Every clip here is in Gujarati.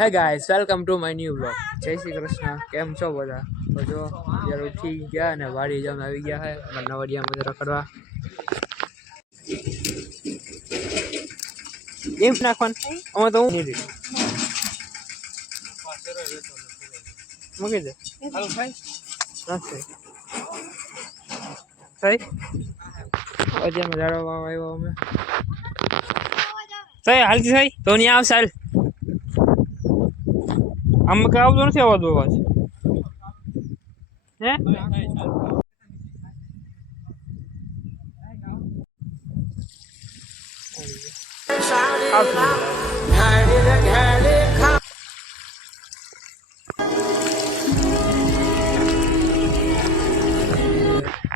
Hey guys welcome to my new blog જય શ્રી કૃષ્ણ. કેમ છો બધા? તો જો અત્યારે ઉઠી ગયા અને વાડી જામ આવી ગયા છે અમારા નવડિયા બધે રખડવા. એમ નાખવાનું. અમે તો હું મૂકી દે. થઈ હજી અમે આવ્યો અમે. થઈ હાલતી થઈ તો નહીં આવશે હાલ. આમ કઈ આવતો નથી આવતો અવાજ હે? આવતું.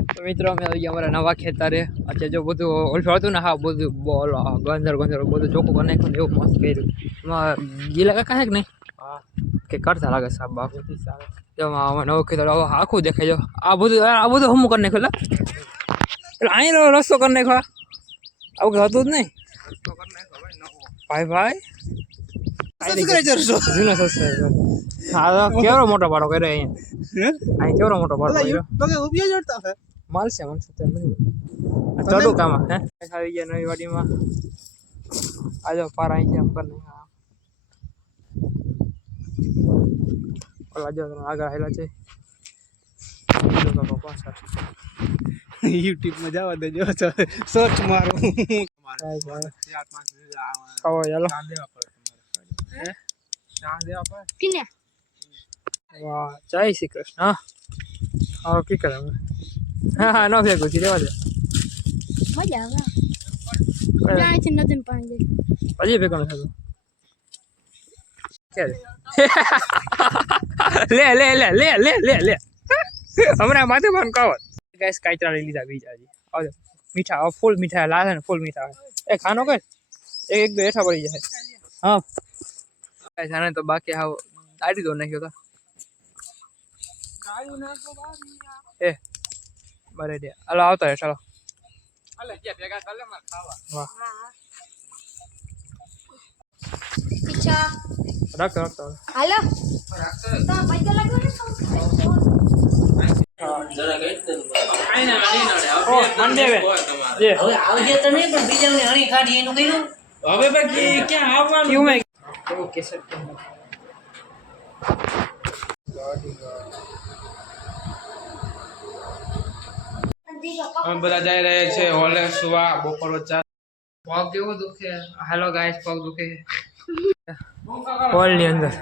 તો મિત્રો અમે આવી ગયા અમારા નવા ખેતરે. અત્યારે જો બધું ઓલફું હતું ને હા બધું બોલ ગંધર ગંધર બધું ચોખ્ખું કરી નાખ્યું ને એવું મસ્ત કર્યું. એમાં ગીલા કાકા છે કે નહીં? કે કરતા લાગે સાહેબ બાપુ. એમાં અમે નવું ખેતર આખું દેખાય જો આ બધું આ બધું હમું કરી નાખ્યું એટલે અહીં રસ્તો કરી નાખ્યો આવું કંઈ હતું જ નહીં. ભાઈ ભાઈ. હા કેવડો મોટો પાડો કર્યો અહીંયા? અહીં કેવડો મોટો પાડો કર્યો? મળશે ચડું કામ હે? આવી ગયા નવી વાડીમાં. આજો પાર અહીં છે ઓલા જો તમે આગળ આવેલા છે. જો કાકા પાછળ યુટ્યુબમાં જવા દેજો. સર્ચ મારો. કાંઈ કાંઈ. ખાવો ચાલો વાહ જય શ્રી કૃષ્ણ. હા. હા કી કરે અમે હા હા ન ફેંકું છું રેવા દે. મજા આવે. ત્યાંથી નદીમાં પાણી જાય હજી ભેગો નથી થતો. ક્યારે લે લે લે લે લે લે લે. હમણાં માથે પણ કાવત ગેસ કાચરા લઈ લીધા બીજા હજી આવજો મીઠા ફૂલ મીઠા લાલ ને ફૂલ મીઠા એ ખાનો કર એક એક બે હેઠા પડી જાય. હા. ગાઈસ આને તો બાકી હાવ દાડી દો નાખ્યો તો. એ બરે દે હાલો આવતા રહે ચાલો. વાહ. પીછા. રાખતો રાખતો હાલો. તો પૈસા ને બધા જઈ રહ્યા છે હોલે સુવા બપોર ચા. પગ કેવું દુખે? હેલો ગાય પગ દુખે. હોલની અંદર.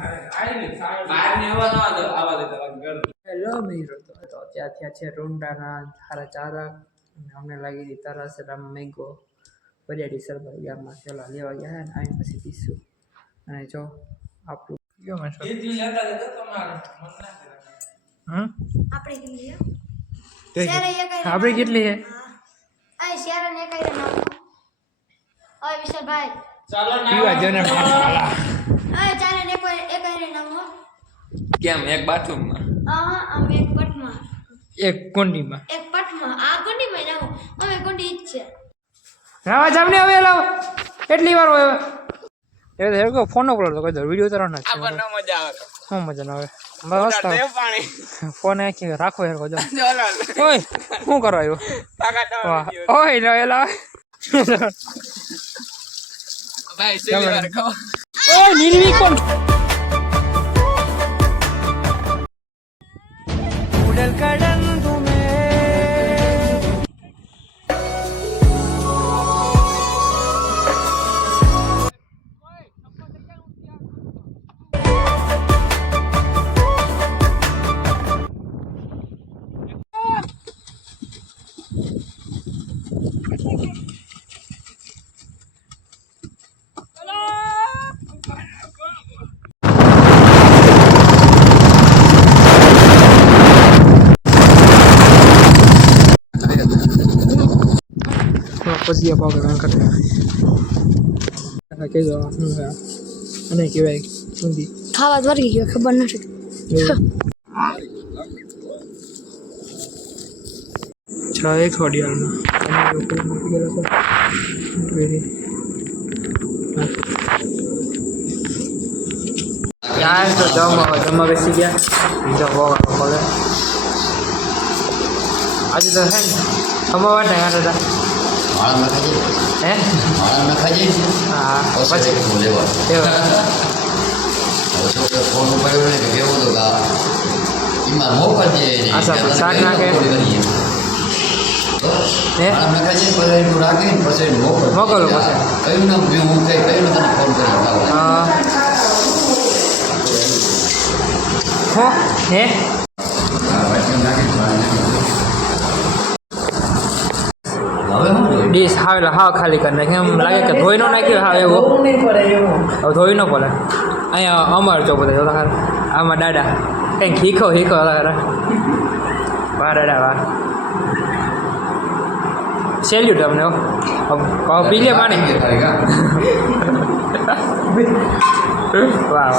હેલો મિત્રો. તો તો ત્યાં છે રૂંડાના સારા ચારા. અમને લાગી હતી તરસ મેગો મેંગો પર્યાટી સરબર ગામમાં પેલા લેવા ગયા ને આવીને પછી પીશું. અને જો આપણું કયો મેં આપણે કેટલી છે? વિશાલભાઈ. પીવા જને પાછા ઓય ચારે ને એક એક આઈને નાખો કેમ એક બાથરૂમમાં? આમ એક પટમાં. એક કોંડીમાં. એક પટમાં. આ ગુંડીમાં નાખો અમે કુંડી જ છે. રાવા જામને હવે લાવ. કેટલી વાર હોય હવે? એ તો ફોન નો તો કોઈ વિડિયો ઉતારો ના આ પણ મજા આવે. શું મજા ના આવે? બસ પાણી. ફોન આખી રાખો યાર કોઈ ઓય શું કરો આવ્યો વાહ. ઓય લો એલા ભાઈ ઓય નીલવી કોણ? கடல் પછી પાવ કરવા કરે હા કહેજો શું છે? અને કહેવાય ઊંધી ખાવા જ વર્ગી ગયો ખબર નથી. છ એક અઠવાડિયામાં. ચાર તો જમવા જમવા બેસી ગયા. બીજો પડે. આજે તો હે ને ખમા વાટે હારે હતા. માળા નખાઈ હે? માળા નખાઈ હા પછી? ફોન લેવા? છોકરો ફોન ઉપાડ્યો ને કેવું તો કે એમાં મોકલજે શાક નાખે? મોકલ કયું નામ? મેં હું કઈ કયું તને ફોન કરી હા? હો હે આ વાટકી નાખી માળા નાખી. હવે શું જોઈએ? ડીશ હાવ એટલે હાવ ખાલી કરી નાખે. એમ લાગે કે ધોઈ નો નાખ્યો હાવ એવો. હવે ધોઈ ન પડે. અહીંયા અમાર ચો બધા જોતા ખરા આમાં દાડા કંઈક શીખો શીખો ખરા વાહ દાડા વાહ. સેલ્યુટ તમને પીજે હવે પાણી. વાહ